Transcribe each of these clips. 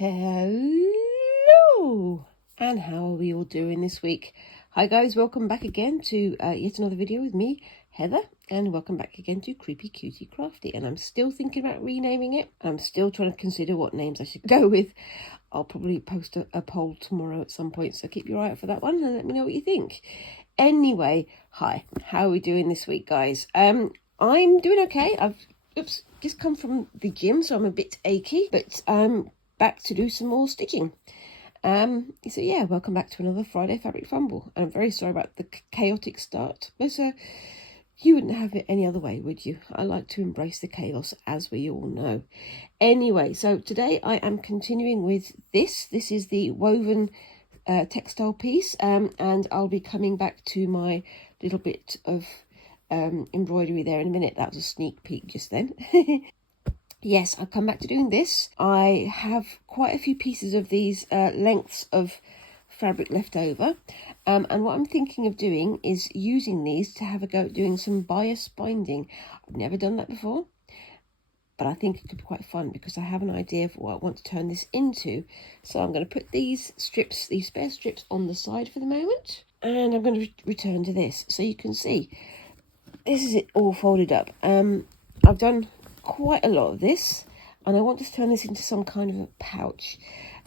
Hello, and how are we all doing this week? Hi guys, welcome back again to yet another video with me, Heather, and welcome back again to Creepy Cutie Crafty. And I'm still thinking about renaming it. I'm still trying to consider what names I should go with. I'll probably post a poll tomorrow at some point, so keep your eye out for that one and let me know what you think. Anyway, hi, how are we doing this week, guys? I'm doing okay. I've just come from the gym, so I'm a bit achy, but I'm back to do some more stitching. So yeah, welcome back to another Friday Fabric Fumble. I'm very sorry about the chaotic start, but you wouldn't have it any other way, would you? I like to embrace the chaos, as we all know. Anyway, so today I am continuing with this. This is the woven textile piece, and I'll be coming back to my little bit of embroidery there in a minute. That was a sneak peek just then. Yes, I'll come back to doing this. I have quite a few pieces of these lengths of fabric left over, and what I'm thinking of doing is using these to have a go at doing some bias binding. I've never done that before, but I think it could be quite fun because I have an idea of what I want to turn this into. So I'm going to put these strips, these spare strips, on the side for the moment, and I'm going to return to this so you can see. This is it all folded up. I've done quite a lot of this, and I want to turn this into some kind of a pouch.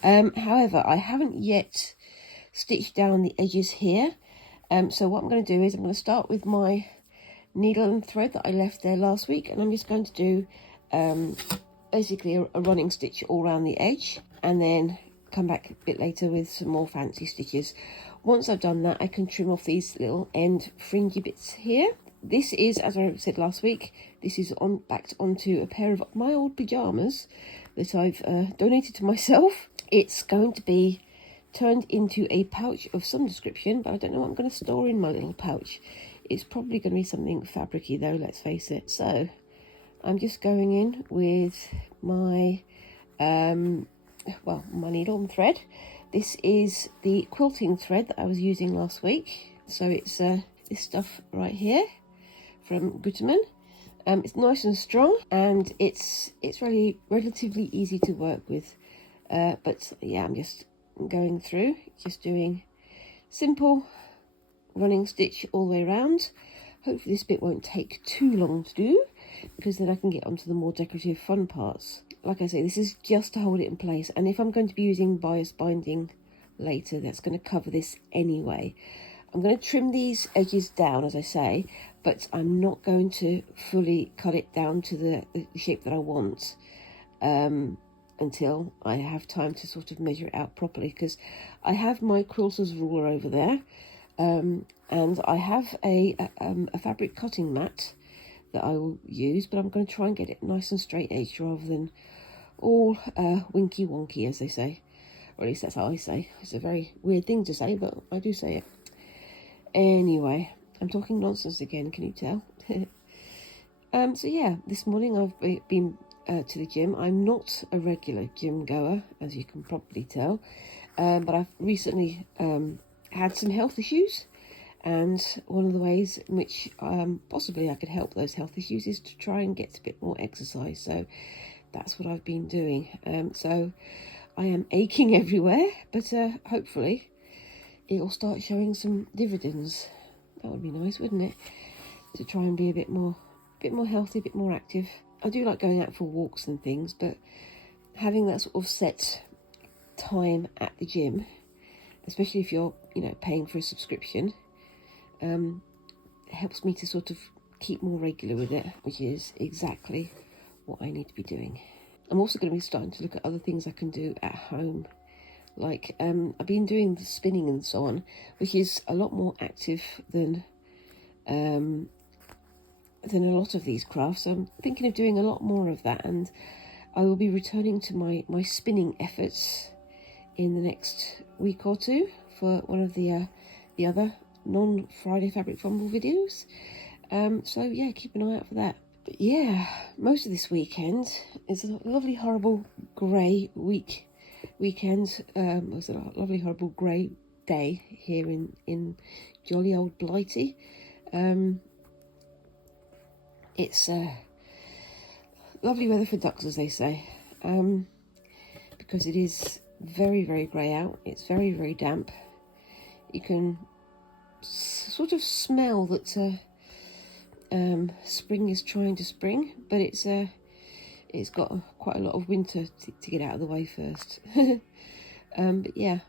However, I haven't yet stitched down the edges here. So what I'm going to do is I'm going to start with my needle and thread that I left there last week, and I'm just going to do basically a running stitch all around the edge, and then come back a bit later with some more fancy stitches. Once I've done that, I can trim off these little end fringy bits here. This is, as I said last week, this is backed onto a pair of my old pyjamas that I've donated to myself. It's going to be turned into a pouch of some description, but I don't know what I'm going to store in my little pouch. It's probably going to be something fabricy though, let's face it. So I'm just going in with my my needle and thread. This is the quilting thread that I was using last week. So it's this stuff right here from Gutermann. It's nice and strong, and it's really relatively easy to work with. But yeah, I'm just going through, just doing simple running stitch all the way around. Hopefully this bit won't take too long to do, because then I can get onto the more decorative fun parts. Like I say, this is just to hold it in place, and if I'm going to be using bias binding later, that's going to cover this anyway. I'm going to trim these edges down, as I say, but I'm not going to fully cut it down to the shape that I want until I have time to sort of measure it out properly, because I have my quilter's ruler over there, and I have a fabric cutting mat that I will use, but I'm going to try and get it nice and straight edge rather than all winky wonky, as they say, or at least that's how I say. It's a very weird thing to say, but I do say it. Anyway, I'm talking nonsense again, can you tell? So yeah, this morning I've been to the gym. I'm not a regular gym goer, as you can probably tell, but I've recently had some health issues, and one of the ways in which possibly I could help those health issues is to try and get a bit more exercise. So that's what I've been doing. So I am aching everywhere, but hopefully it'll start showing some dividends. That would be nice, wouldn't it? To try and be a bit more healthy, a bit more active. I do like going out for walks and things, but having that sort of set time at the gym, especially if you're, paying for a subscription, helps me to sort of keep more regular with it, which is exactly what I need to be doing. I'm also going to be starting to look at other things I can do at home. Like, I've been doing the spinning and so on, which is a lot more active than a lot of these crafts. So I'm thinking of doing a lot more of that, and I will be returning to my spinning efforts in the next week or two for one of the other non-Friday Fabric Fumble videos. So yeah, keep an eye out for that. But yeah, most of this weekend is a lovely, horrible grey weekend. It was a lovely, horrible grey day here in jolly old Blighty. It's lovely weather for ducks, as they say. because it is very, very grey out. It's very, very damp. You can sort of smell that spring is trying to spring, but it's got quite a lot of winter to get out of the way first. But yeah,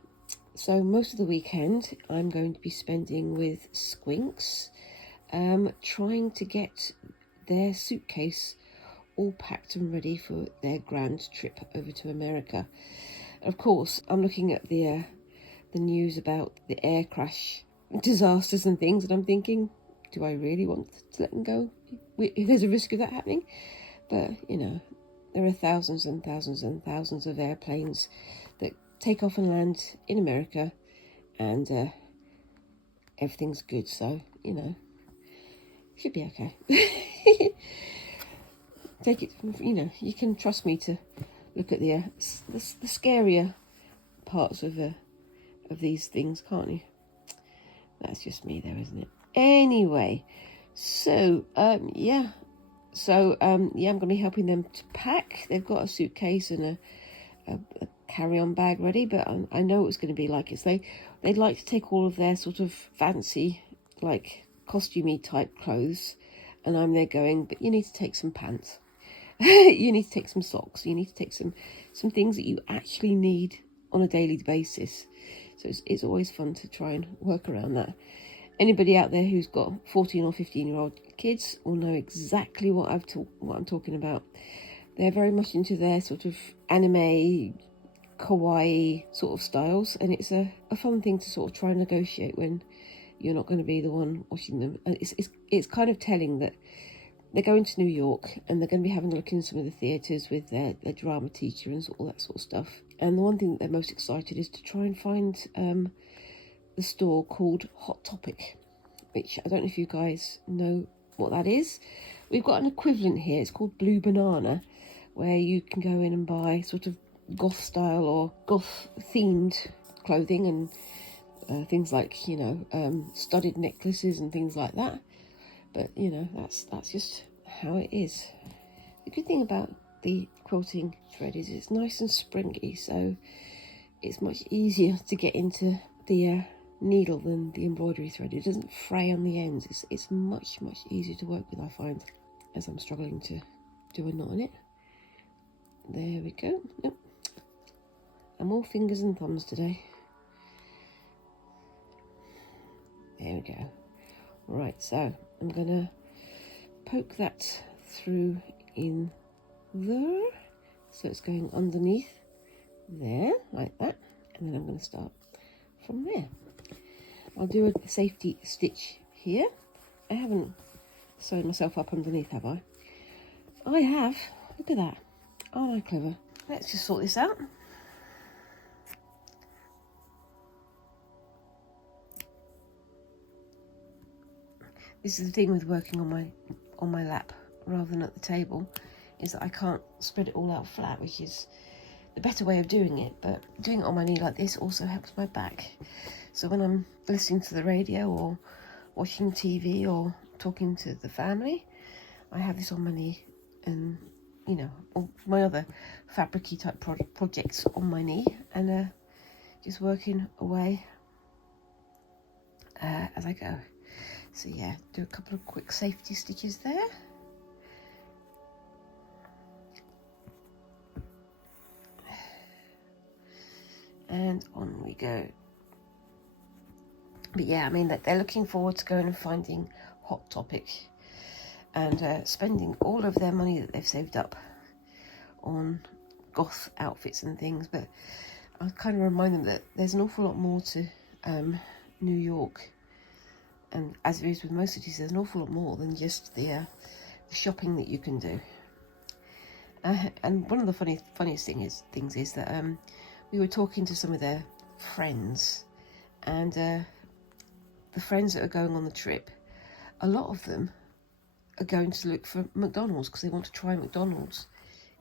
so most of the weekend I'm going to be spending with Squinks, trying to get their suitcase all packed and ready for their grand trip over to America. Of course, I'm looking at the news about the air crash disasters and things, and I'm thinking, do I really want to let them go if there's a risk of that happening? But, you know, there are thousands and thousands and thousands of airplanes that take off and land in America, and everything's good, so, you know, should be okay. Take it, you know, you can trust me to look at the scarier parts of these things, can't you? That's just me though, isn't it? Anyway, so yeah, I'm going to be helping them to pack. They've got a suitcase and a carry-on bag ready, but I know it's going to be like it's they'd like to take all of their sort of fancy, like, costumey type clothes, and I'm there going, but you need to take some pants. You need to take some socks. You need to take some things that you actually need on a daily basis. So it's always fun to try and work around that. Anybody out there who's got 14 or 15-year-old kids will know exactly what I'm talking about. They're very much into their sort of anime, kawaii sort of styles, and it's a fun thing to sort of try and negotiate when you're not going to be the one washing them. And it's kind of telling that they're going to New York and they're going to be having a look in some of the theatres with their drama teacher and all that sort of stuff. And the one thing that they're most excited is to try and find the store called Hot Topic, which I don't know if you guys know what that is. We've got an equivalent here. It's called Blue Banana, where you can go in and buy sort of goth style or goth themed clothing and things like, you know, studded necklaces and things like that. But, you know, that's just how it is. The good thing about the quilting thread is it's nice and springy, so it's much easier to get into the needle than the embroidery thread. It doesn't fray on the ends. It's much, much easier to work with, I find, as I'm struggling to do a knot on it. There we go. Nope. I'm all fingers and thumbs today. There we go. Right, so I'm going to poke that through in there. So it's going underneath there, like that. And then I'm going to start from there. I'll do a safety stitch here. I haven't sewn myself up underneath, have I? I have. Look at that. Aren't I clever? Let's just sort this out. This is the thing with working on my lap rather than at the table, is that I can't spread it all out flat, which is the better way of doing it. But doing it on my knee like this also helps my back. So when I'm listening to the radio or watching TV or talking to the family, I have this on my knee, and, you know, all my other fabricy type projects on my knee, and just working away as I go. So yeah, do a couple of quick safety stitches there. And on we go. But yeah, I mean, they're looking forward to going and finding Hot Topic and spending all of their money that they've saved up on goth outfits and things. But I kind of remind them that there's an awful lot more to New York. And as it is with most cities, there's an awful lot more than just the shopping that you can do. And one of the funniest things is that we were talking to some of their friends, and the friends that are going on the trip, a lot of them are going to look for McDonald's because they want to try McDonald's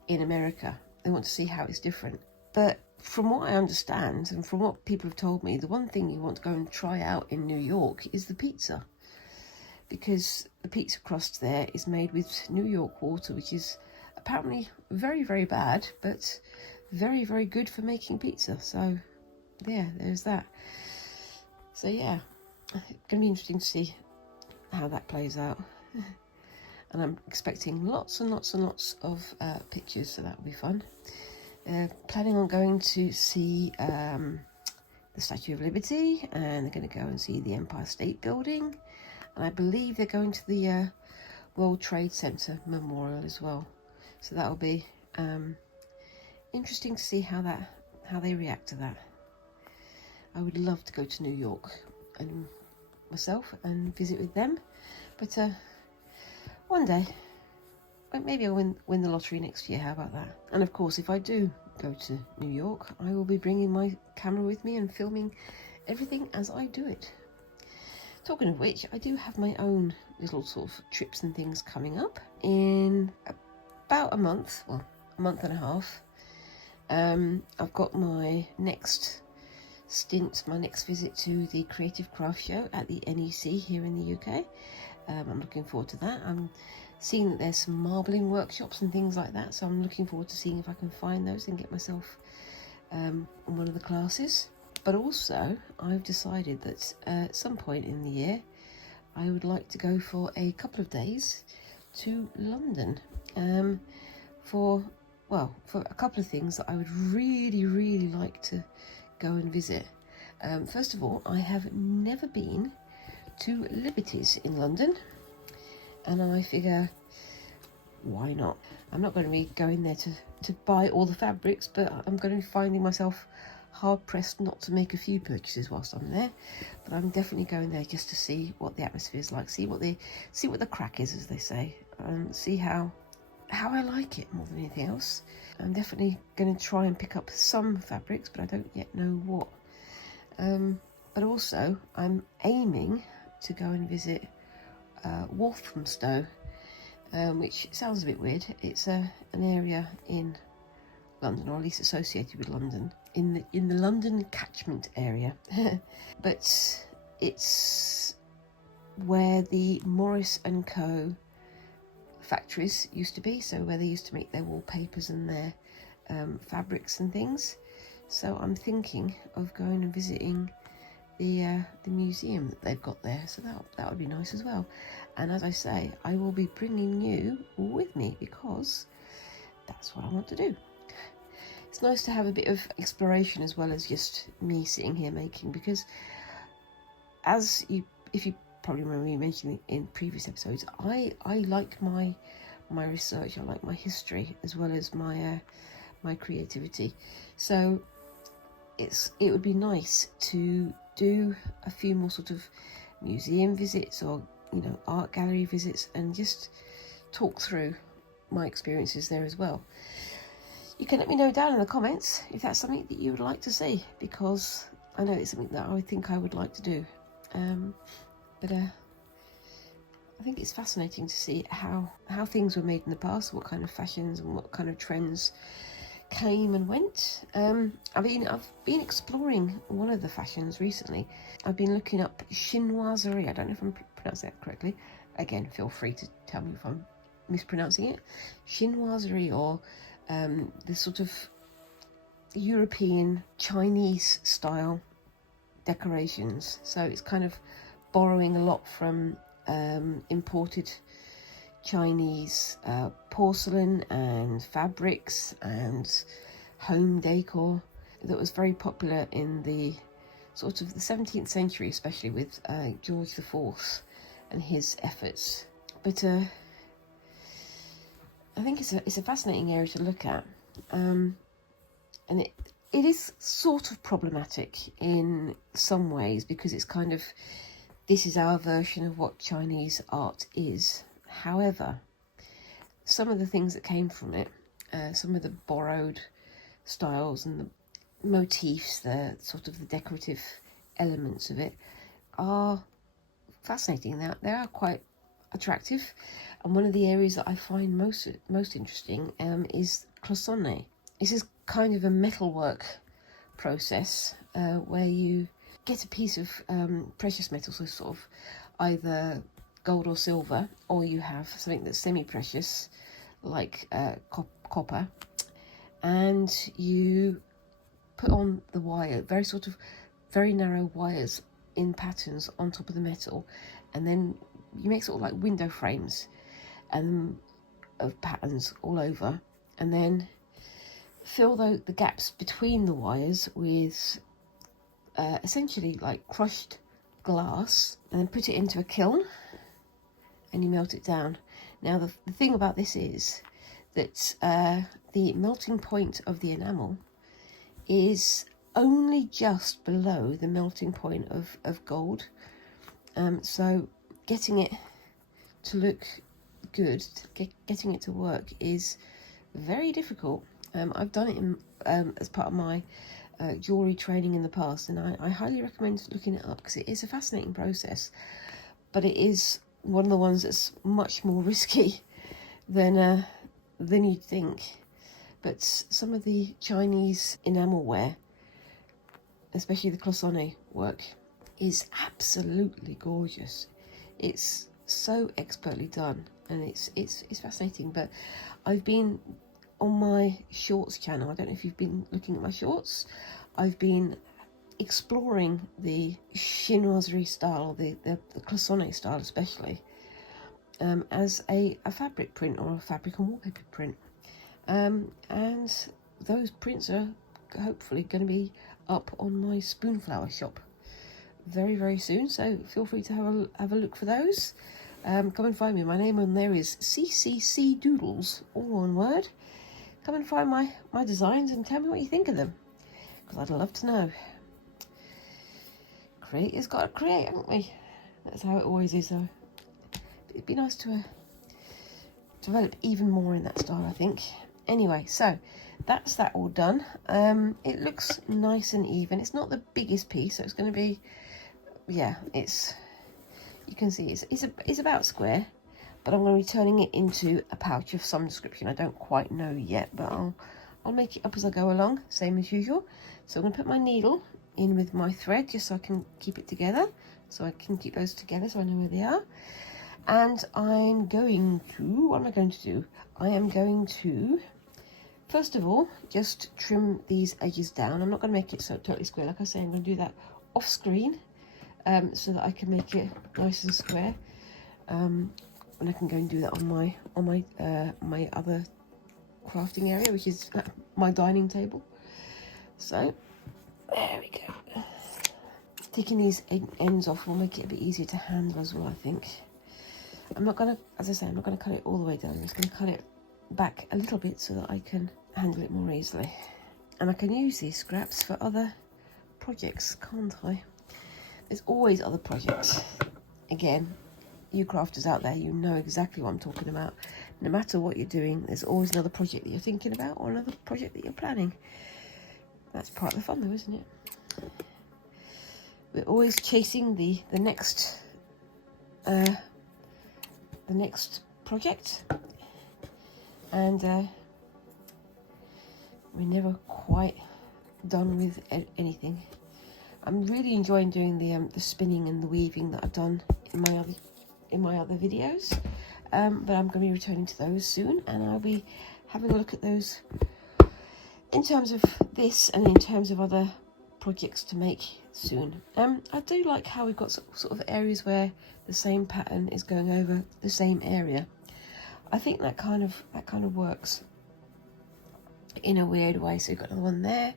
in America. They want to see how it's different. But from what I understand, and from what people have told me, the one thing you want to go and try out in New York is the pizza. Because the pizza crust there is made with New York water, which is apparently very, very bad, but very, very good for making pizza. So yeah, there's that. So yeah, it's going to be interesting to see how that plays out. And I'm expecting lots and lots and lots of pictures, so that will be fun. Planning on going to see the Statue of Liberty, and they're going to go and see the Empire State Building, and I believe they're going to the World Trade Center Memorial as well. So that will be interesting to see how they react to that. I would love to go to New York and myself and visit with them, but one day, maybe I'll win the lottery next year. How about that? And of course, if I do go to New York, I will be bringing my camera with me and filming everything as I do it. Talking of which, I do have my own little sort of trips and things coming up in about a month, well, a month and a half. I've got my next stint, my next visit to the Creative Craft Show at the NEC here in the UK. I'm looking forward to that. I'm seeing that there's some marbling workshops and things like that, so I'm looking forward to seeing if I can find those and get myself on one of the classes. But also, I've decided that at some point in the year, I would like to go for a couple of days to London for a couple of things that I would really, really like to go and visit. First of all, I have never been to Liberties in London, and I figure, why not? I'm not going to be going there to buy all the fabrics, but I'm going to be finding myself hard pressed not to make a few purchases whilst I'm there. But I'm definitely going there just to see what the atmosphere is like, see what the crack is, as they say, and see how I like it more than anything else. I'm definitely going to try and pick up some fabrics, but I don't yet know what. But also, I'm aiming to go and visit Walthamstow, which sounds a bit weird. It's an area in London, or at least associated with London, in the London catchment area. But it's where the Morris & Co. factories used to be, so where they used to make their wallpapers and their fabrics and things. So I'm thinking of going and visiting the museum that they've got there, so that would be nice as well. And as I say, I will be bringing you with me because that's what I want to do. It's nice to have a bit of exploration as well as just me sitting here making, because if you probably remember me mentioning in previous episodes, I like my research, I like my history as well as my creativity. So it would be nice to do a few more sort of museum visits or art gallery visits and just talk through my experiences there as well. You can let me know down in the comments if that's something that you would like to see, because I know it's something that I think I would like to do. But I think it's fascinating to see how things were made in the past, what kind of fashions and what kind of trends came and went. I've been exploring one of the fashions recently. I've been looking up chinoiserie. I don't know if I'm pronouncing that correctly. Again, feel free to tell me if I'm mispronouncing it. Chinoiserie, or the sort of European Chinese style decorations. So it's kind of borrowing a lot from imported Chinese porcelain and fabrics and home decor that was very popular in the sort of the 17th century, especially with George IV and his efforts. But I think it's a fascinating area to look at, and it is sort of problematic in some ways, because it's kind of, this is our version of what Chinese art is. However, some of the things that came from it, some of the borrowed styles and the motifs, the sort of the decorative elements of it, are fascinating. They are quite attractive, and one of the areas that I find most interesting is cloisonné. This is kind of a metalwork process where you get a piece of precious metal, so sort of either gold or silver, or you have something that's semi-precious like copper, and you put on the wire, very narrow wires in patterns on top of the metal, and then you make sort of like window frames and of patterns all over, and then fill the gaps between the wires with essentially like crushed glass, and then put it into a kiln and you melt it down. Now the thing about this is that the melting point of the enamel is only just below the melting point of gold, so getting it to look good, getting it to work is very difficult. I've done it as part of my jewellery training in the past, and I highly recommend looking it up because it is a fascinating process, but it is one of the ones that's much more risky than you'd think. But some of the Chinese enamelware, especially the cloisonné work, is absolutely gorgeous. It's so expertly done, and it's fascinating. But I've been on my shorts channel, I don't know if you've been looking at my shorts, I've been exploring the chinoiserie style, the cloisonné style especially, as a fabric print or a fabric and wallpaper print. And those prints are hopefully going to be up on my Spoonflower shop very, very soon, so feel free to have a look for those. Come and find me. My name on there is CCC Doodles, all one word. Come and find my designs and tell me what you think of them, because I'd love to know. Creators got to create, haven't we? That's how it always is, though. It'd be nice to develop even more in that style, I think. Anyway, so that's that all done. It looks nice and even. It's not the biggest piece, so it's going to be, yeah, it's, you can see it's about square, but I'm going to be turning it into a pouch of some description. I don't quite know yet, but I'll make it up as I go along, same as usual. So I'm going to put my needle in with my thread just so I can keep it together, so I can keep those together so I know where they are. And I'm going to, what am I going to do? I am going to, first of all, just trim these edges down. I'm not going to make it so totally square. Like I say, I'm going to do that off screen, so that I can make it nice and square. And I can go and do that on my other crafting area, which is my dining table. So there we go. Taking these ends off will make it a bit easier to handle as well, I think. I'm not going to, as I say, I'm not going to cut it all the way down. I'm just going to cut it back a little bit so that I can handle it more easily. And I can use these scraps for other projects, can't I? There's always other projects. Again, you crafters out there, you know exactly what I'm talking about. No matter what you're doing, there's always another project that you're thinking about or another project that you're planning. That's part of the fun though, isn't it? We're always chasing the next project, and we're never quite done with anything. I'm really enjoying doing the spinning and the weaving that I've done in my other videos, but I'm going to be returning to those soon, and I'll be having a look at those in terms of this and in terms of other projects to make soon. I do like how we've got sort of areas where the same pattern is going over the same area. I think that kind of works in a weird way. So you've got another one there,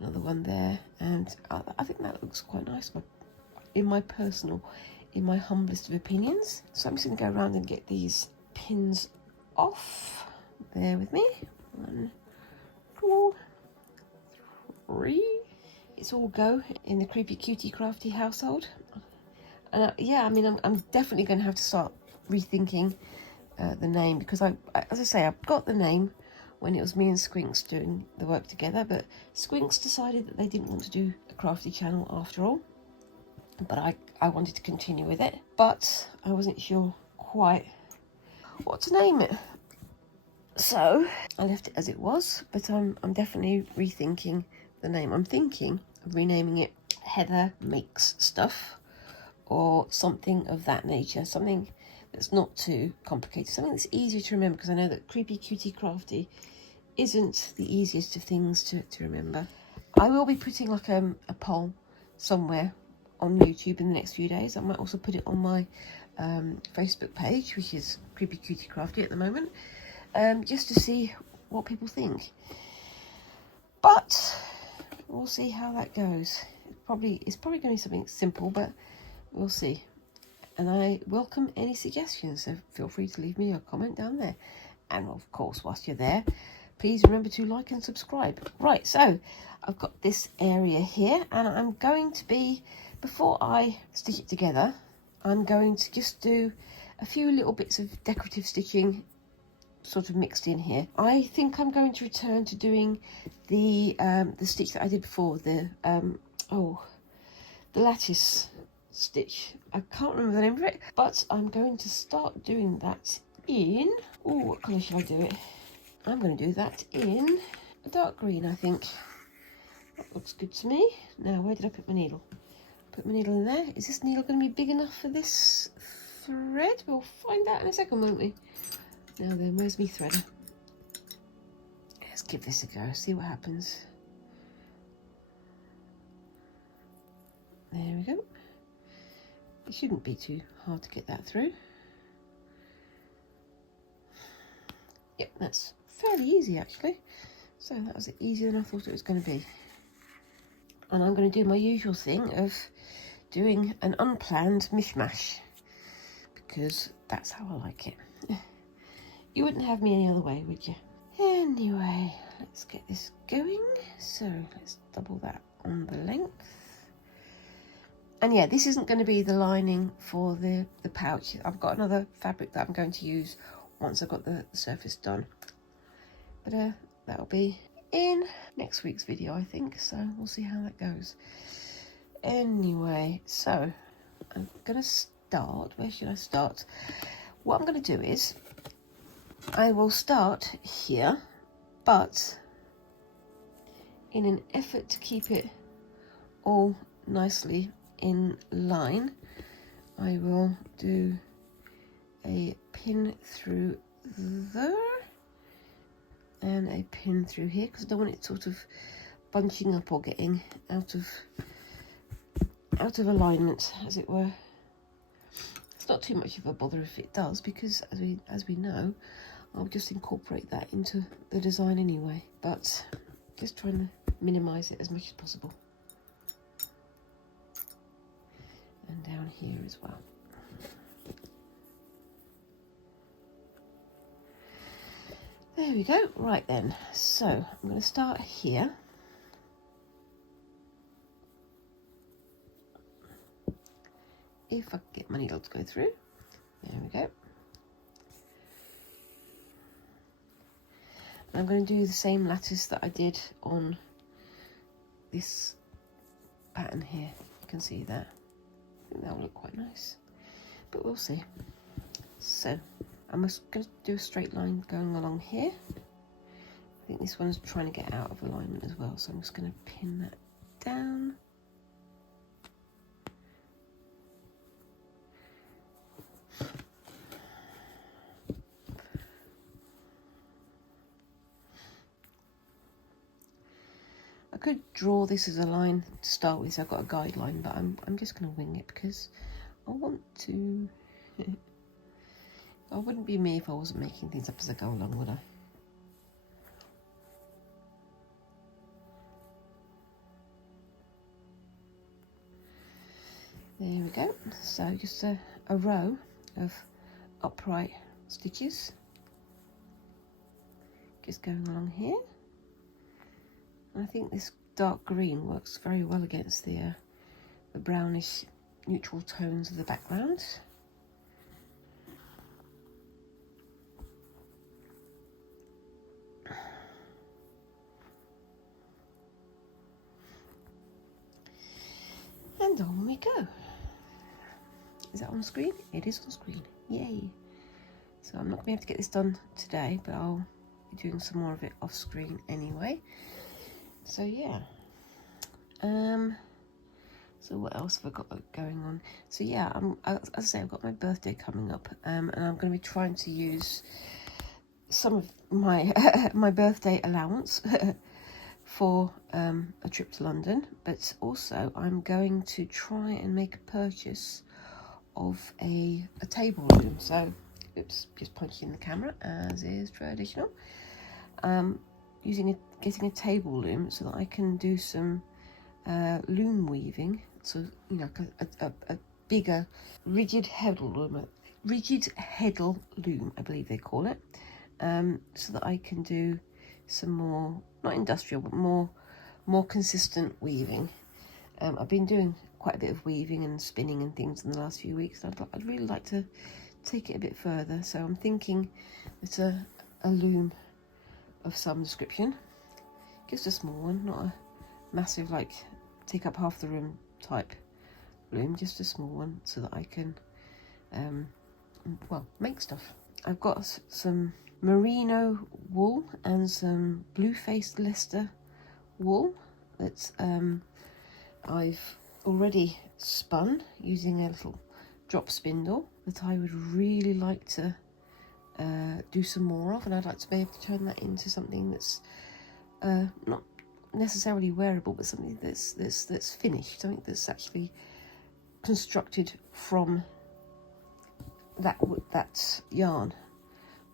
another one there, and I think that looks quite nice in my humblest of opinions. So I'm just going to go around and get these pins off. Bear with me. 1, 2, 3. It's all go in the Creepy Cutie Crafty household. And yeah, I mean, I'm definitely going to have to start rethinking the name, because as I say, I've got the name when it was me and Squinks doing the work together, but Squinks decided that they didn't want to do a crafty channel after all. But I wanted to continue with it, but I wasn't sure quite what to name it. So I left it as it was, but I'm definitely rethinking the name. I'm thinking of renaming it Heather Makes Stuff, or something of that nature, something that's not too complicated, something that's easier to remember, because I know that Creepy Cutie Crafty isn't the easiest of things to remember. I will be putting like a poll somewhere on YouTube in the next few days. I might also put it on my Facebook page, which is Creepy Cutie Crafty at the moment, just to see what people think. But we'll see how that goes. It's probably going to be something simple, but we'll see. And I welcome any suggestions, so feel free to leave me a comment down there. And of course, whilst you're there, please remember to like and subscribe. Right, so I've got this area here, and I'm going to be, before I stitch it together, I'm going to just do a few little bits of decorative stitching sort of mixed in here. I think I'm going to return to doing the stitch that I did before, the lattice stitch. I can't remember the name of it, but I'm going to start doing that in, what colour should I do it? I'm going to do that in a dark green, I think. That looks good to me. Now, where did I put my needle? Put my needle in there. Is this needle going to be big enough for this thread? We'll find out in a second, won't we? Now then, where's my threader? Let's give this a go, see what happens. There we go. It shouldn't be too hard to get that through. Yep, that's fairly easy actually. So that was easier than I thought it was going to be. And I'm going to do my usual thing of doing an unplanned mishmash, because that's how I like it. You wouldn't have me any other way, would you? Anyway, let's get this going. So let's double that on the length. And yeah, this isn't going to be the lining for the pouch. I've got another fabric that I'm going to use once I've got the surface done. But that'll be in next week's video, I think. So we'll see how that goes. Anyway, so I'm going to start. Where should I start? What I'm going to do is I will start here, but in an effort to keep it all nicely in line, I will do a pin through there and a pin through here, because I don't want it sort of bunching up or getting out of alignment, as it were. It's not too much of a bother if it does, because as we know, I'll just incorporate that into the design anyway, but just trying to minimize it as much as possible. And down here as well. There we go. Right then, so I'm going to start here. If I can get my needle to go through. There we go. And I'm going to do the same lattice that I did on this pattern here. You can see that. I think that'll look quite nice, but we'll see. So I'm just going to do a straight line going along here. I think this one's trying to get out of alignment as well, so I'm just going to pin that down. I could draw this as a line to start with, so I've got a guideline, but I'm just going to wing it because I want to. It wouldn't be me if I wasn't making things up as I go along, would I? There we go. So just a row of upright stitches. Just going along here. I think this dark green works very well against the brownish neutral tones of the background. And on we go. Is that on screen? It is on screen. Yay! So I'm not going to be able to get this done today, but I'll be doing some more of it off screen anyway. So yeah, so what else have I got going on? So yeah, as I say, I've got my birthday coming up, and I'm going to be trying to use some of my my birthday allowance for a trip to London, but also I'm going to try and make a purchase of a table loom. So, oops, just punching the camera as is traditional. Getting a table loom so that I can do some loom weaving. So, you know, a bigger rigid heddle loom, I believe they call it. So that I can do some more, not industrial, but more consistent weaving. I've been doing quite a bit of weaving and spinning and things in the last few weeks. I'd really like to take it a bit further. So I'm thinking it's a loom of some description, just a small one, not a massive, like take up half the room type loom, just a small one so that I can well, make stuff. I've got some merino wool and some blue-faced Leicester wool that I've already spun using a little drop spindle that I would really like to do some more of, and I'd like to be able to turn that into something that's not necessarily wearable, but something that's finished, something that's actually constructed from that yarn,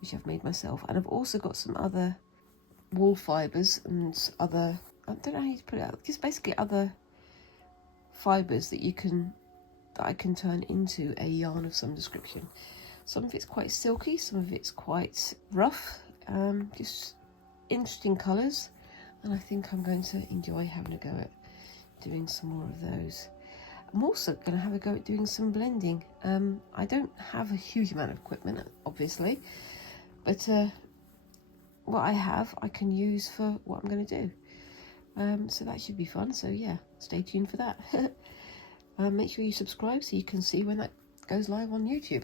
which I've made myself. And I've also got some other wool fibres and other, I don't know how you put it out, just basically other fibres that I can turn into a yarn of some description. Some of it's quite silky, some of it's quite rough, just interesting colours, and I think I'm going to enjoy having a go at doing some more of those. I'm also going to have a go at doing some blending. I don't have a huge amount of equipment, obviously, but what I have I can use for what I'm going to do. So that should be fun. So yeah, stay tuned for that. Make sure you subscribe so you can see when that goes live on YouTube.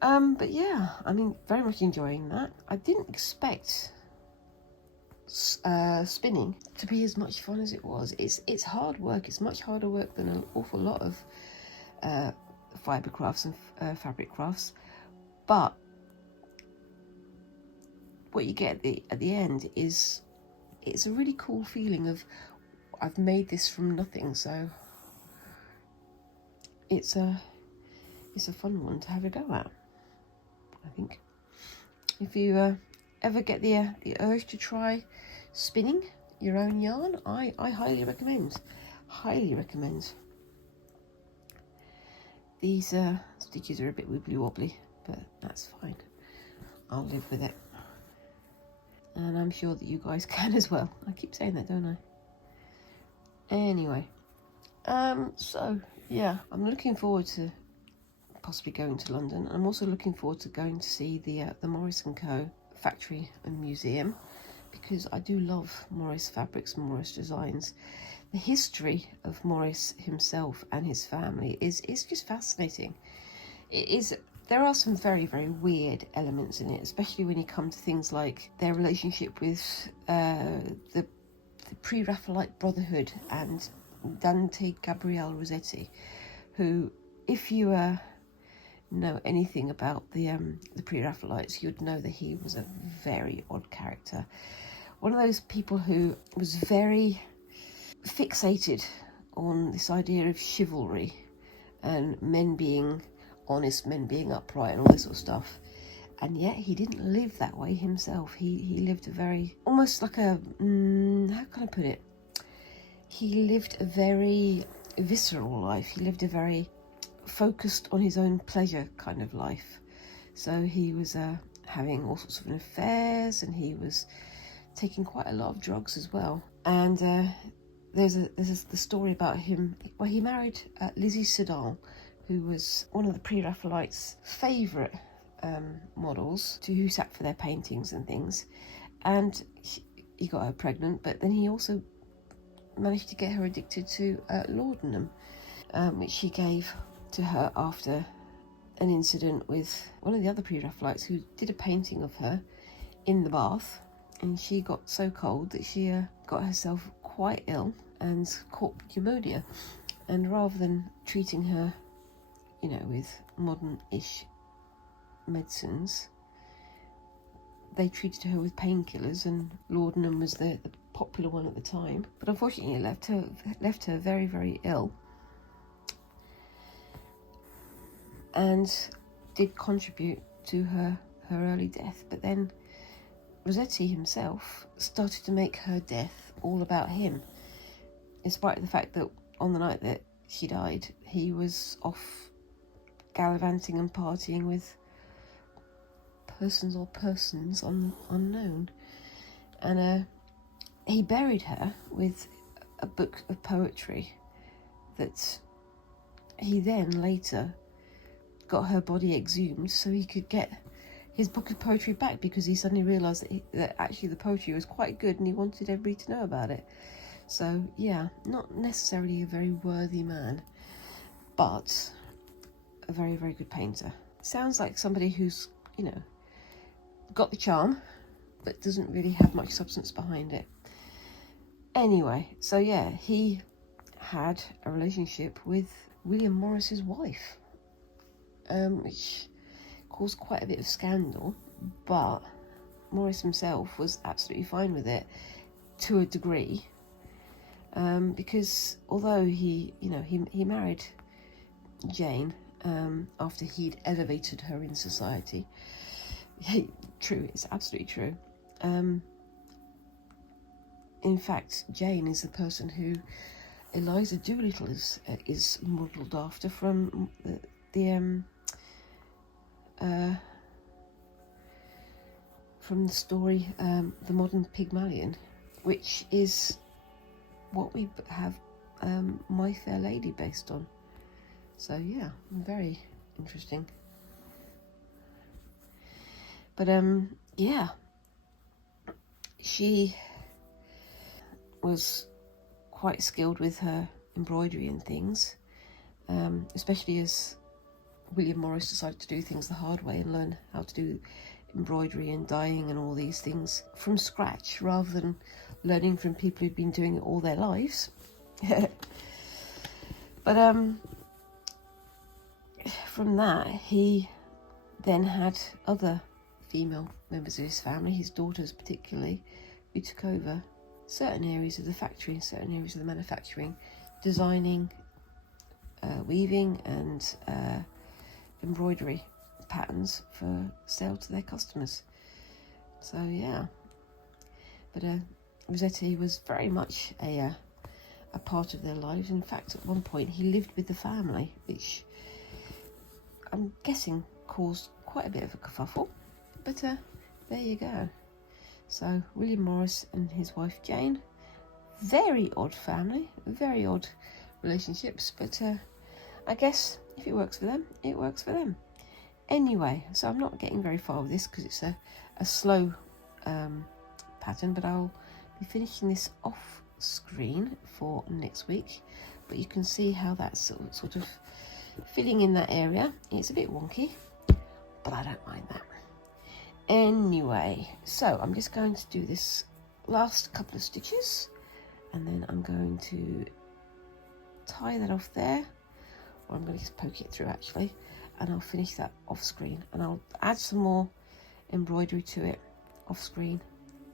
But yeah, I mean, very much enjoying that. I didn't expect spinning to be as much fun as it was. It's hard work. It's much harder work than an awful lot of fibre crafts and fabric crafts. But what you get at the end is it's a really cool feeling of I've made this from nothing. So it's a fun one to have a go at, I think. If you ever get the urge to try spinning your own yarn, I highly recommend. Highly recommend. These stitches are a bit wibbly wobbly, but that's fine. I'll live with it. And I'm sure that you guys can as well. I keep saying that, don't I? Anyway, so yeah, I'm looking forward to possibly going to London. I'm also looking forward to going to see the Morris & Co. factory and museum, because I do love Morris fabrics and Morris designs. The history of Morris himself and his family is just fascinating. It is. There are some very, very weird elements in it, especially when you come to things like their relationship with the Pre-Raphaelite Brotherhood and Dante Gabriele Rossetti, who, if you know anything about the Pre-Raphaelites, you'd know that he was a very odd character. One of those people who was very fixated on this idea of chivalry and men being honest, men being upright and all this sort of stuff. And yet he didn't live that way himself. He lived a very, almost like a, how can I put it? He lived a very visceral life. He lived a very focused on his own pleasure kind of life. So he was having all sorts of affairs, and he was taking quite a lot of drugs as well. And there's the story about him. Well, he married Lizzie Sedal, who was one of the Pre-Raphaelites' favourite models, who sat for their paintings and things. And he got her pregnant, but then he also managed to get her addicted to laudanum, which she gave to her after an incident with one of the other Pre-Raphaelites, who did a painting of her in the bath, and she got so cold that she got herself quite ill and caught pneumonia. And rather than treating her, you know, with modern-ish medicines, they treated her with painkillers, and laudanum was the popular one at the time. But unfortunately, it left her very, very ill, and did contribute to her early death. But then Rossetti himself started to make her death all about him, in spite of the fact that on the night that she died, he was off gallivanting and partying with persons unknown. And he buried her with a book of poetry that he then later got her body exhumed so he could get his book of poetry back, because he suddenly realised that actually the poetry was quite good and he wanted everybody to know about it. So yeah, not necessarily a very worthy man, but a very, very good painter. Sounds like somebody who's, you know, got the charm, but doesn't really have much substance behind it. Anyway, so yeah, he had a relationship with William Morris's wife, which caused quite a bit of scandal, but Morris himself was absolutely fine with it to a degree, because although he married Jane after he'd elevated her in society. True, it's absolutely true. In fact, Jane is the person who Eliza Doolittle is modelled after from from the story The Modern Pygmalion, which is what we have My Fair Lady based on. So yeah, very interesting. But yeah, she was quite skilled with her embroidery and things, especially as William Morris decided to do things the hard way and learn how to do embroidery and dyeing and all these things from scratch, rather than learning from people who'd been doing it all their lives. But from that, he then had other female members of his family, his daughters particularly, who took over certain areas of the factory, certain areas of the manufacturing, designing, weaving and embroidery patterns for sale to their customers. So yeah, but Rossetti was very much a part of their lives. In fact, at one point he lived with the family, which I'm guessing caused quite a bit of a kerfuffle, but there you go. So William Morris and his wife Jane, very odd family, very odd relationships, but I guess if it works for them, it works for them. Anyway, so I'm not getting very far with this because it's a slow pattern, but I'll be finishing this off screen for next week. But you can see how that's sort of filling in that area. It's a bit wonky, but I don't mind that. Anyway, so I'm just going to do this last couple of stitches, and then I'm going to tie that off there, or I'm going to just poke it through actually, and I'll finish that off screen, and I'll add some more embroidery to it off screen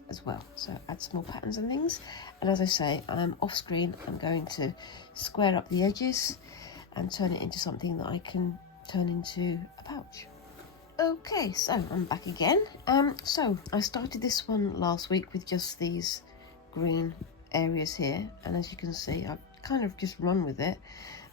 as well. So add some more patterns and things, and as I say, off screen I'm going to square up the edges and turn it into something that I can turn into a pouch. Okay, so I'm back again. So I started this one last week with just these green areas here, and as you can see, I've kind of just run with it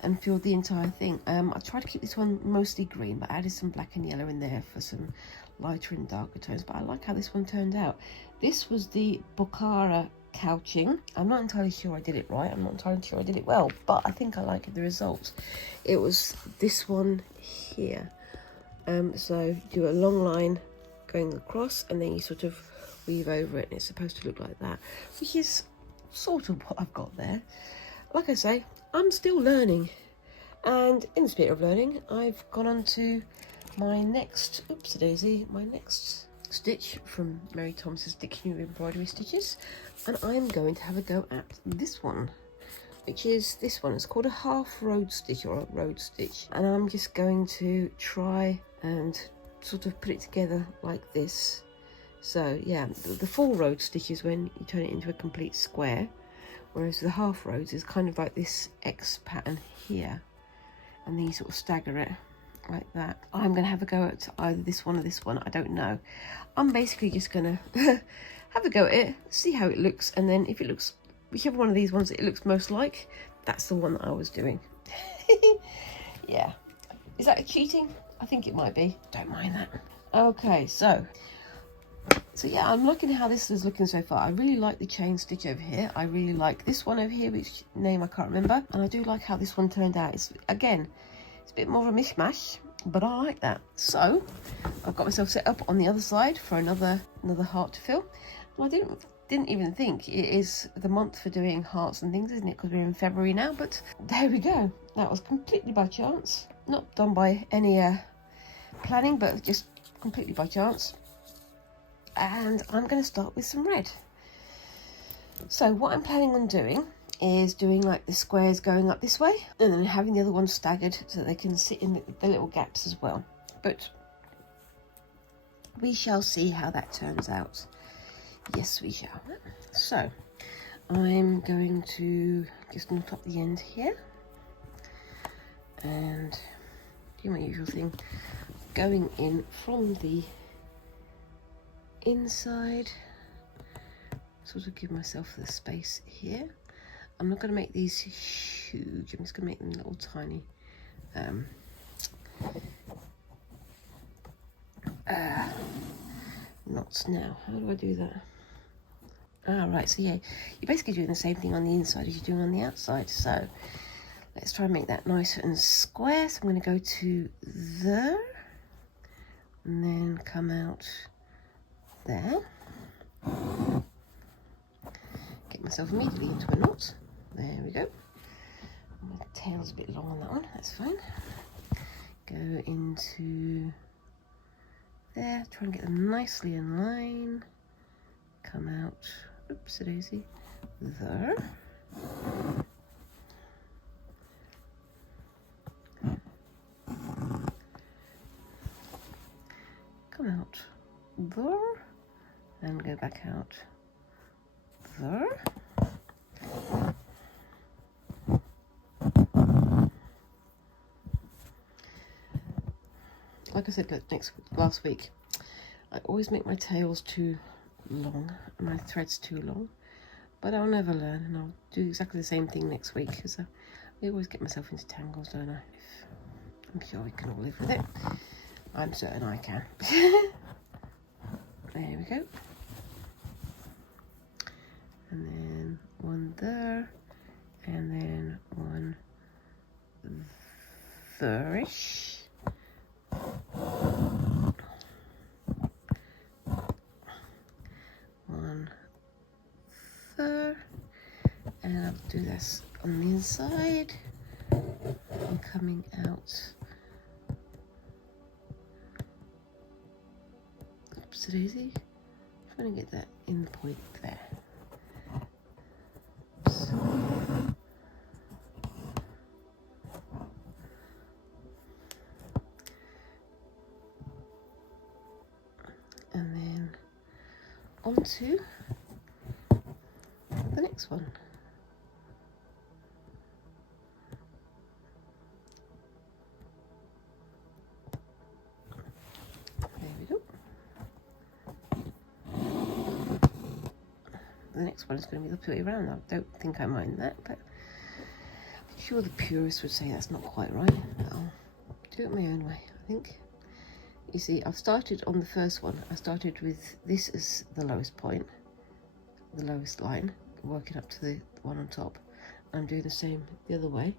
and filled the entire thing. I tried to keep this one mostly green, but I added some black and yellow in there for some lighter and darker tones, but I like how this one turned out. This was the Bokhara couching. I'm not entirely sure I did it right, I'm not entirely sure I did it well, but I think I like the result. It was this one here. So do a long line going across, and then you sort of weave over it, and it's supposed to look like that, which is sort of what I've got there. Like I say, I'm still learning, and in the spirit of learning, I've gone on to my next, my next stitch from Mary Thomas's Dictionary of Embroidery Stitches, and I'm going to have a go at this one, which is this one. It's called a half road stitch, or a road stitch, and I'm just going to try and sort of put it together like this So yeah, the full road stitch is when you turn it into a complete square, whereas the half roads is kind of like this X pattern here, and then you sort of stagger it like that. I'm gonna have a go at either this one or this one, I don't know. I'm basically just gonna have a go at it, see how it looks, and then if it looks, whichever one of these ones it looks most like, that's the one that I was doing. Yeah, is that cheating? I think it might be, don't mind that. Okay, so yeah, I'm liking how this is looking so far. I really like the chain stitch over here. I really like this one over here, which name I can't remember, and I do like how this one turned out. It's, again, it's a bit more of a mishmash, but I like that. So I've got myself set up on the other side for another heart to fill. And I didn't even think it is the month for doing hearts and things, isn't it? Because we're in February now, but there we go. That was completely by chance. Not done by any planning, but just completely by chance. And I'm going to start with some red. So what I'm planning on doing is doing like the squares going up this way, and then having the other ones staggered so they can sit in the little gaps as well. But we shall see how that turns out. Yes, we shall. So I'm going to just knot up the end here and do my usual thing, going in from the inside, sort of give myself the space here. I'm not going to make these huge, I'm just going to make them little tiny knots. Now how do I do that? Right, so yeah, you're basically doing the same thing on the inside as you're doing on the outside. So let's try and make that nice and square. So I'm going to go to there and then come out there. Get myself immediately into a knot. There we go. My tail's a bit long on that one, that's fine. Go into there, try and get them nicely in line. Come out, oops, a daisy, there. Come out there, and go back out there. Like I said last week, I always make my tails too long, my threads too long, but I'll never learn, and I'll do exactly the same thing next week, because I always get myself into tangles, don't I? I'm sure we can all live with it. I'm certain I can. There we go. And then one there, and then one there-ish. One there, and I'll do this on the inside and coming out. Oops, daisy. Trying to get that in the point there. Oops. And then onto the next one. There we go. The next one is going to be the other way around. I don't think I mind that, but I'm sure the purists would say that's not quite right. But I'll do it my own way, I think. You see, I've started on the first one. I started with this as the lowest point, the lowest line, working up to the one on top. I'm doing the same the other way,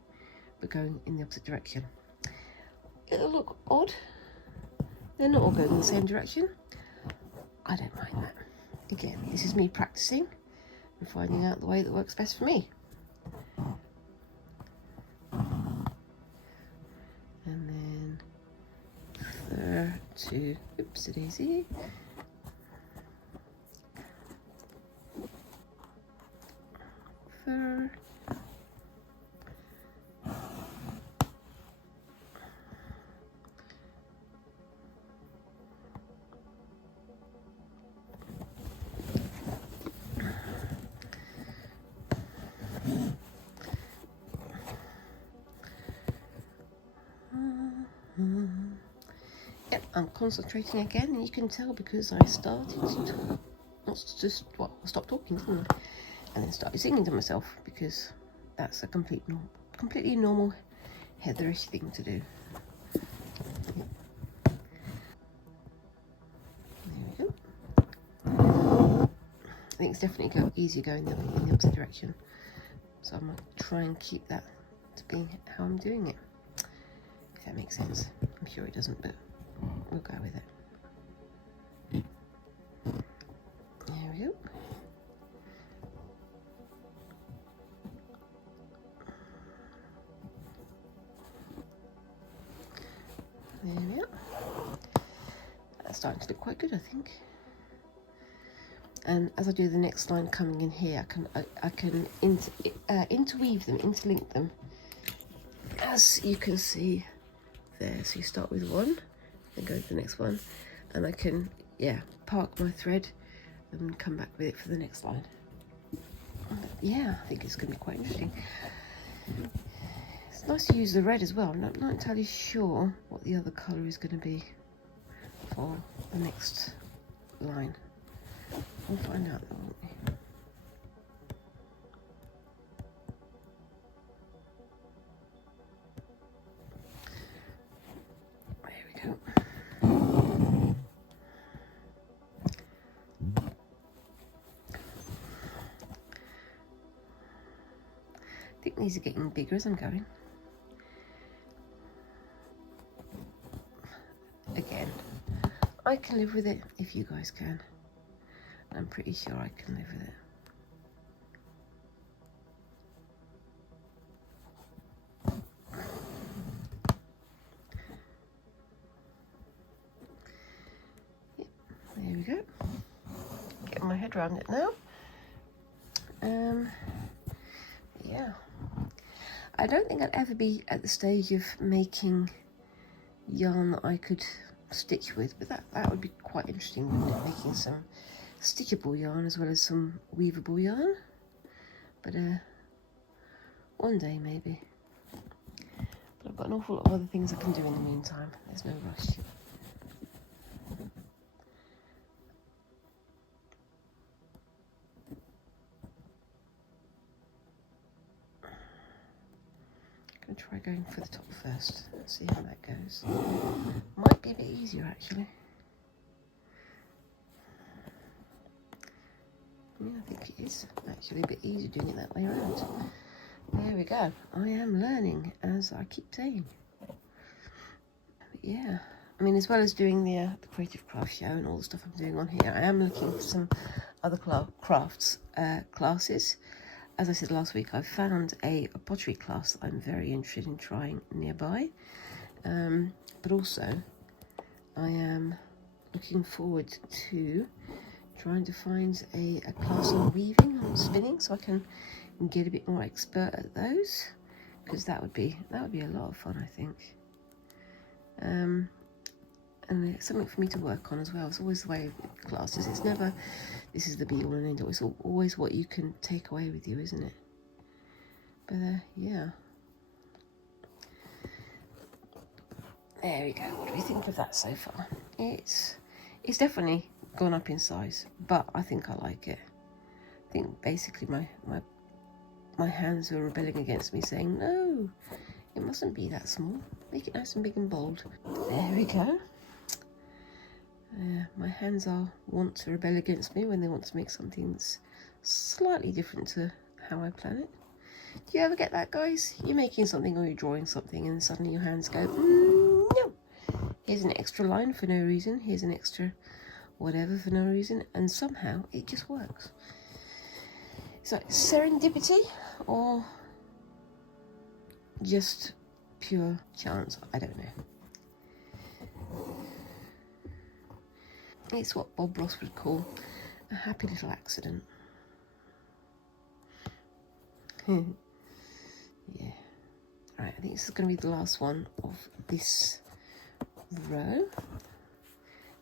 but going in the opposite direction. It'll look odd. They're not all going in the same direction. I don't mind that. Again, this is me practicing and finding out the way that works best for me. And then there to, oops, daisy. There. I'm concentrating again, and you can tell because I started to I stopped talking, didn't I? And then started singing to myself, because that's a completely normal Heatherish thing to do. There we go. I think it's definitely easier going in the opposite direction. So I'm going to try and keep that to being how I'm doing it. If that makes sense. I'm sure it doesn't, but we'll go with it. There we go. There we are. That's starting to look quite good, I think. And as I do the next line coming in here, I can interweave them, interlink them, as you can see there. So you start with one, then go to the next one, and I can, yeah, park my thread and come back with it for the next line. But yeah, I think it's going to be quite interesting. It's nice to use the red as well. I'm not entirely sure what the other colour is going to be for the next line. We'll find out, won't we? There we go. I think these are getting bigger as I'm going. Again, I can live with it if you guys can. I'm pretty sure I can live with it. Yep, there we go. Getting my head around it now. Yeah. I don't think I'd ever be at the stage of making yarn that I could stitch with, but that would be quite interesting, wouldn't it? Making some stitchable yarn as well as some weavable yarn. But one day maybe. But I've got an awful lot of other things I can do in the meantime. There's no rush. I'm going to try going for the top first. See how that goes. Might be a bit easier actually. Yeah, I think it is actually a bit easier doing it that way around. There we go. I am learning, as I keep saying. But yeah, I mean, as well as doing the Creative Craft show and all the stuff I'm doing on here, I am looking for some other crafts classes. As I said last week, I found a pottery class that I'm very interested in trying nearby. But also, I am looking forward to trying to find a class on weaving, on spinning, so I can get a bit more expert at those, because that would be a lot of fun, I think. And it's something for me to work on as well. It's always the way with classes. It's never, this is the be-all and end-all. It's always what you can take away with you, isn't it? But yeah. There we go. What do we think of that so far? It's definitely gone up in size, but I think I like it. I think basically my hands were rebelling against me, saying, no, it mustn't be that small. Make it nice and big and bold. There we go. My hands want to rebel against me when they want to make something that's slightly different to how I plan it. Do you ever get that, guys? You're making something or you're drawing something and suddenly your hands go, no. Here's an extra line for no reason. Here's an extra whatever for no reason. And somehow it just works. So serendipity or just pure chance? I don't know. It's what Bob Ross would call a happy little accident. Yeah. Right, I think this is going to be the last one of this row.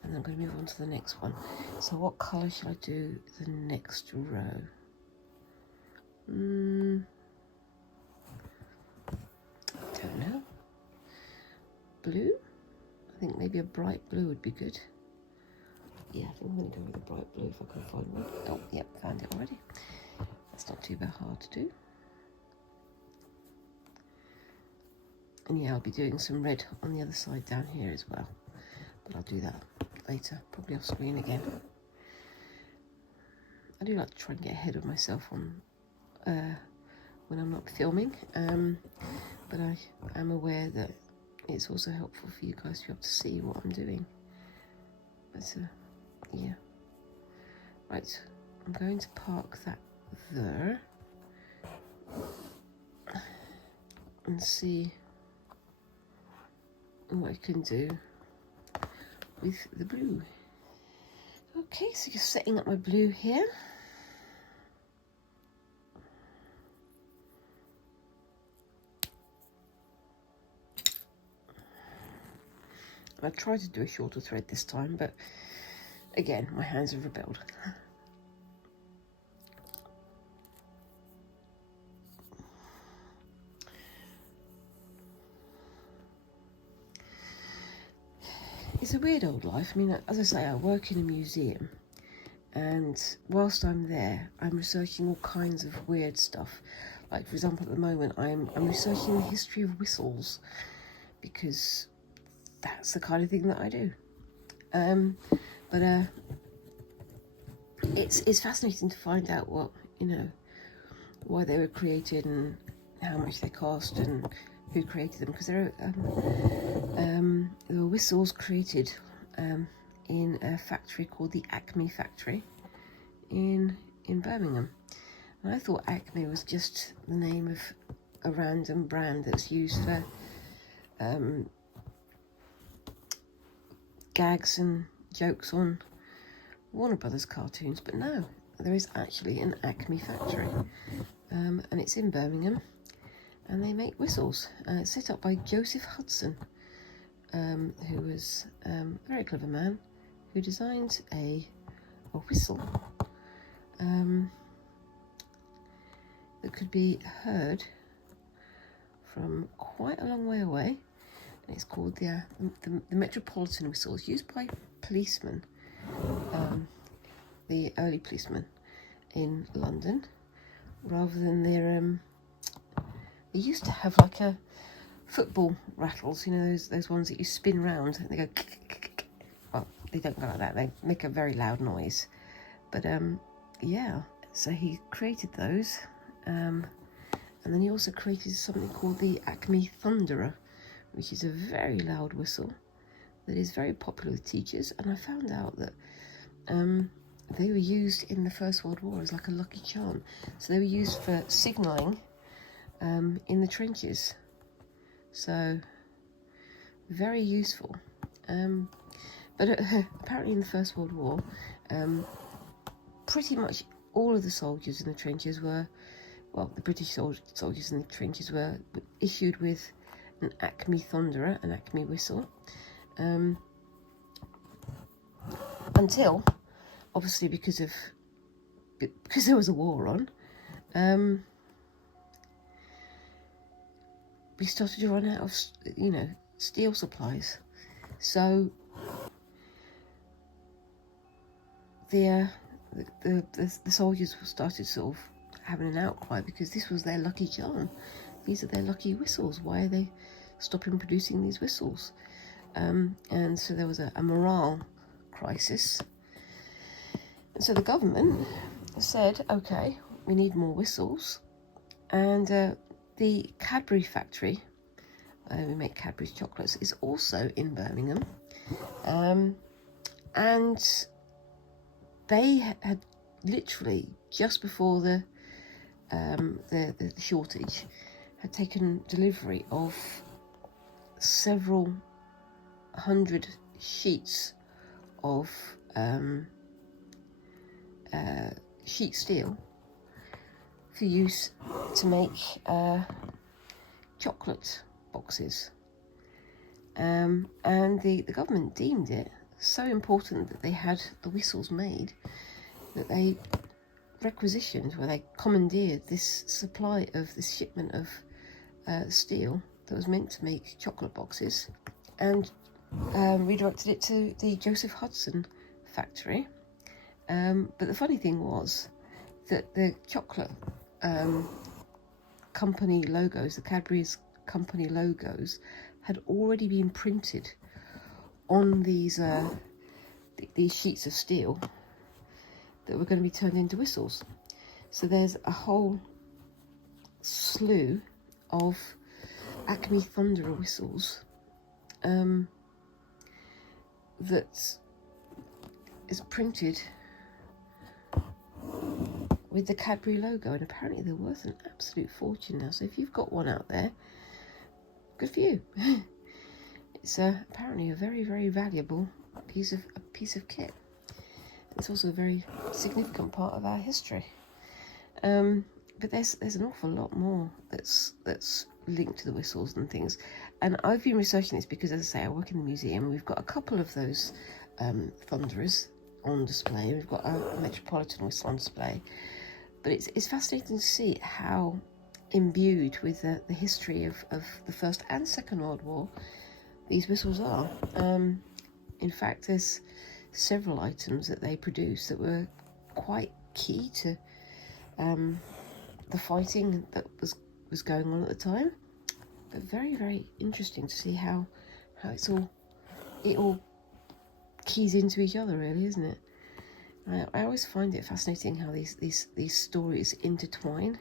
And then I'm going to move on to the next one. So what colour should I do the next row? Don't know. Blue? I think maybe a bright blue would be good. Yeah, I think I'm going to go with a bright blue if I can find one. Oh, yep, found it already. That's not too hard to do. And yeah, I'll be doing some red on the other side down here as well. But I'll do that later, probably off screen again. I do like to try and get ahead of myself on when I'm not filming. But I am aware that it's also helpful for you guys to be able to see what I'm doing. But yeah. Right, I'm going to park that there and see what I can do with the blue. Okay, so just setting up my blue here. I tried to do a shorter thread this time, but again, my hands have rebelled. It's a weird old life. I mean, as I say, I work in a museum, and whilst I'm there, I'm researching all kinds of weird stuff. Like, for example, at the moment, I'm researching the history of whistles, because that's the kind of thing that I do. But it's fascinating to find out what, you know, why they were created and how much they cost and who created them, because there were whistles created in a factory called the Acme factory in Birmingham. And I thought Acme was just the name of a random brand that's used for gags and jokes on Warner Brothers cartoons, but no, there is actually an Acme factory, and it's in Birmingham, and they make whistles. It's set up by Joseph Hudson, who was a very clever man who designed a whistle that could be heard from quite a long way away. And it's called the Metropolitan whistle. It's used by policemen, the early policemen in London, rather than their they used to have like a football rattles, you know, those ones that you spin round and they go well, they don't go like that, they make a very loud noise. But yeah, so he created those, and then he also created something called the Acme Thunderer, which is a very loud whistle that is very popular with teachers. And I found out that they were used in the First World War as like a lucky charm. So they were used for signalling in the trenches. So very useful. But apparently in the First World War, pretty much all of the soldiers in the trenches were, well, the British soldiers in the trenches were issued with an Acme Thunderer, an Acme whistle, until, obviously because there was a war on, we started to run out of, you know, steel supplies. So the soldiers started sort of having an outcry, because this was their lucky charm. These are their lucky whistles. Why are they stopping producing these whistles? And so there was a morale crisis. And so the government said, okay, we need more whistles. And the Cadbury factory, we make Cadbury's chocolates, is also in Birmingham. And they had literally, just before the shortage, had taken delivery of several hundred sheets of sheet steel for use to make chocolate boxes. And the government deemed it so important that they had the whistles made that they requisitioned, where they commandeered this supply of this shipment of steel that was meant to make chocolate boxes, and redirected it to the Joseph Hudson factory. But the funny thing was that the chocolate company logos, the Cadbury's company logos, had already been printed on these sheets of steel that were going to be turned into whistles. So there's a whole slew of Acme Thunderer whistles that is printed with the Cadbury logo, and apparently they're worth an absolute fortune now. So if you've got one out there, good for you. It's apparently a very, very valuable piece of kit. It's also a very significant part of our history. But there's an awful lot more that's linked to the whistles and things. And I've been researching this because, as I say, I work in the museum. We've got a couple of those thunderers on display. We've got a Metropolitan whistle on display. But it's fascinating to see how imbued with the history of the First and Second World War these whistles are. In fact, there's several items that they produced that were quite key to the fighting that was going on at the time. But very, very interesting to see how it all keys into each other, really, isn't it? I always find it fascinating how these stories intertwine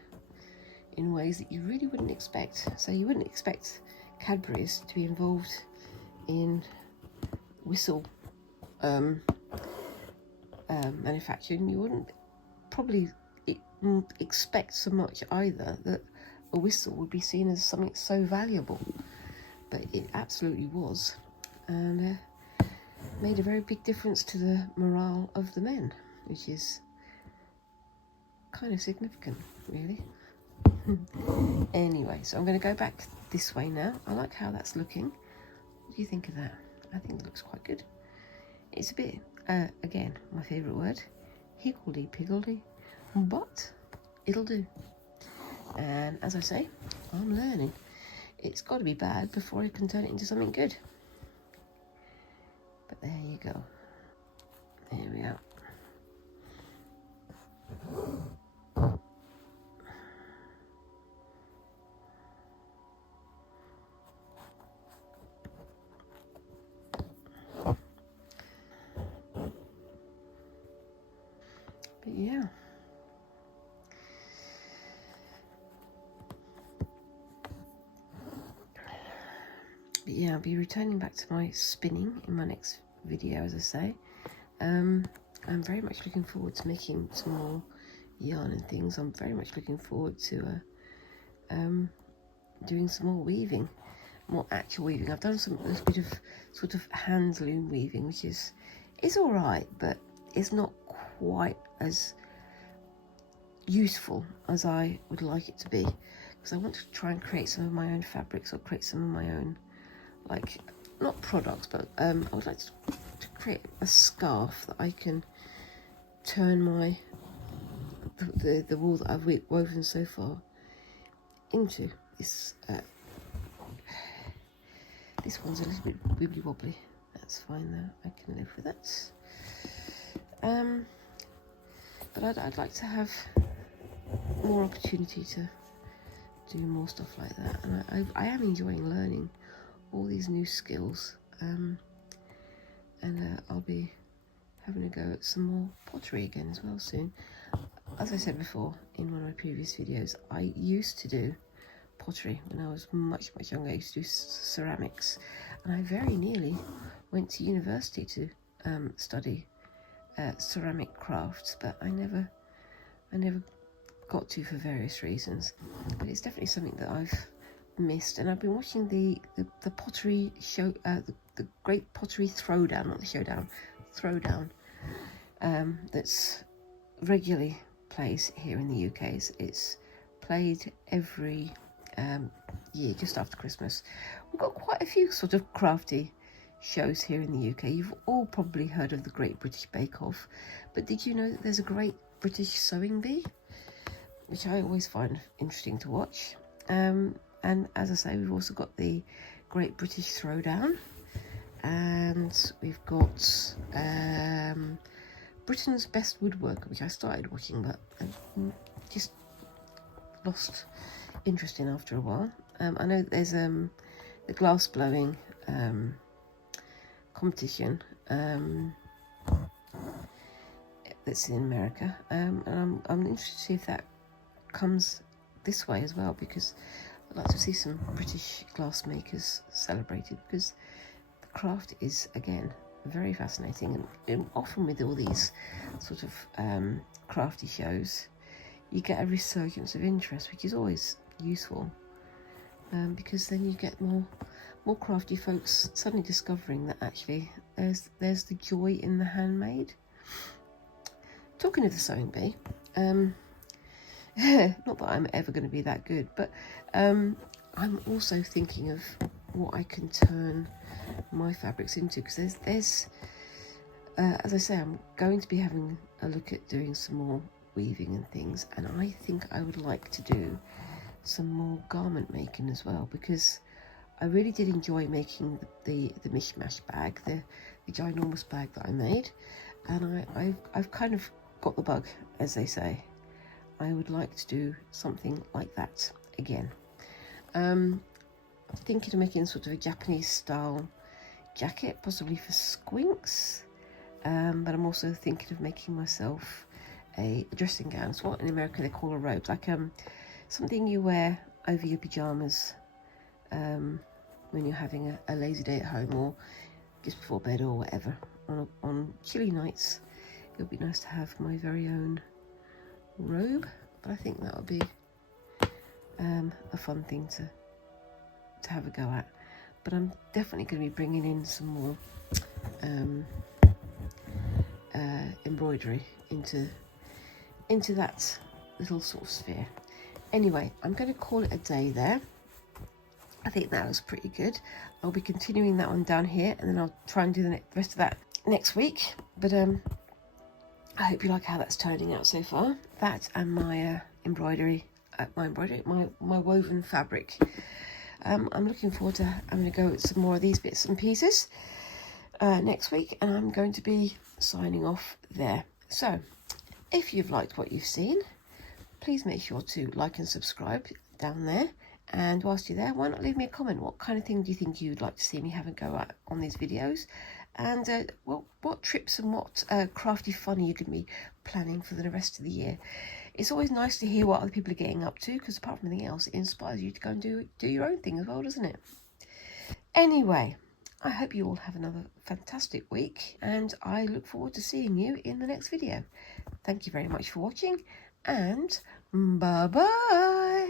in ways that you really wouldn't expect. So you wouldn't expect Cadbury's to be involved in whistle manufacturing. You wouldn't probably expect so much either that a whistle would be seen as something so valuable, but it absolutely was, and made a very big difference to the morale of the men, which is kind of significant, really. Anyway, so I'm going to go back this way now. I like how that's looking. What do you think of that? I think it looks quite good. It's a bit, again, my favourite word, higgledy-piggledy, but it'll do. And as I say, I'm learning. It's got to be bad before I can turn it into something good. But there you go. There we are. But yeah. But yeah, I'll be returning back to my spinning in my next video, as I say. I'm very much looking forward to making some more yarn and things. I'm very much looking forward to doing some more weaving, more actual weaving. I've done a little bit of sort of hand loom weaving, which is all right, but it's not quite as useful as I would like it to be, because I want to try and create some of my own fabrics, or create some of my own, like, not products, but I would like to create a scarf that I can turn the wool that I've woven so far into. This this one's a little bit wibbly wobbly. That's fine though, I can live with it. But I'd like to have more opportunity to do more stuff like that, and I am enjoying learning all these new skills, and I'll be having a go at some more pottery again as well soon. As I said before in one of my previous videos, I used to do pottery when I was much younger. I used to do ceramics, and I very nearly went to university to study ceramic crafts, but I never got to for various reasons. But it's definitely something that I've missed, and I've been watching the pottery show, the Great Pottery Throwdown, not the showdown, Throwdown, that's regularly plays here in the UK. It's played every year just after Christmas. We've got quite a few sort of crafty shows here in the UK. You've all probably heard of the Great British Bake Off, but did you know that there's a Great British Sewing Bee, which I always find interesting to watch? And as I say, we've also got the Great British Throwdown, and we've got Britain's Best Woodworker, which I started watching, but I just lost interest in after a while. I know there's the glass blowing competition that's in America, and I'm interested to see if that comes this way as well, because I'd like to see some British glass makers celebrated, because the craft is, again, very fascinating. And often with all these sort of crafty shows, you get a resurgence of interest, which is always useful, because then you get more crafty folks suddenly discovering that actually there's the joy in the handmade. Talking of the sewing bee, not that I'm ever going to be that good, but I'm also thinking of what I can turn my fabrics into, because there's as I say, I'm going to be having a look at doing some more weaving and things, and I think I would like to do some more garment making as well, because I really did enjoy making the mishmash bag, the ginormous bag that I made, and I've kind of got the bug, as they say. I would like to do something like that again. I'm thinking of making sort of a Japanese style jacket, possibly for squinks, but I'm also thinking of making myself a dressing gown. It's what in America they call a robe, like something you wear over your pyjamas when you're having a lazy day at home, or just before bed, or whatever. On chilly nights, it would be nice to have my very own robe, but I think that would be a fun thing to have a go at. But I'm definitely going to be bringing in some more embroidery into that little sort of sphere. Anyway, I'm going to call it a day there. I think that was pretty good. I'll be continuing that one down here, and then I'll try and do the rest of that next week. But I hope you like how that's turning out so far. That and my my woven fabric. I'm looking forward to having a go at some more of these bits and pieces next week, and I'm going to be signing off there. So, if you've liked what you've seen, please make sure to like and subscribe down there. And whilst you're there, why not leave me a comment? What kind of thing do you think you'd like to see me have a go at on these videos? And what trips and what crafty fun are you going to be planning for the rest of the year? It's always nice to hear what other people are getting up to, because apart from anything else, it inspires you to go and do your own thing as well, doesn't it? Anyway, I hope you all have another fantastic week, and I look forward to seeing you in the next video. Thank you very much for watching, and bye-bye.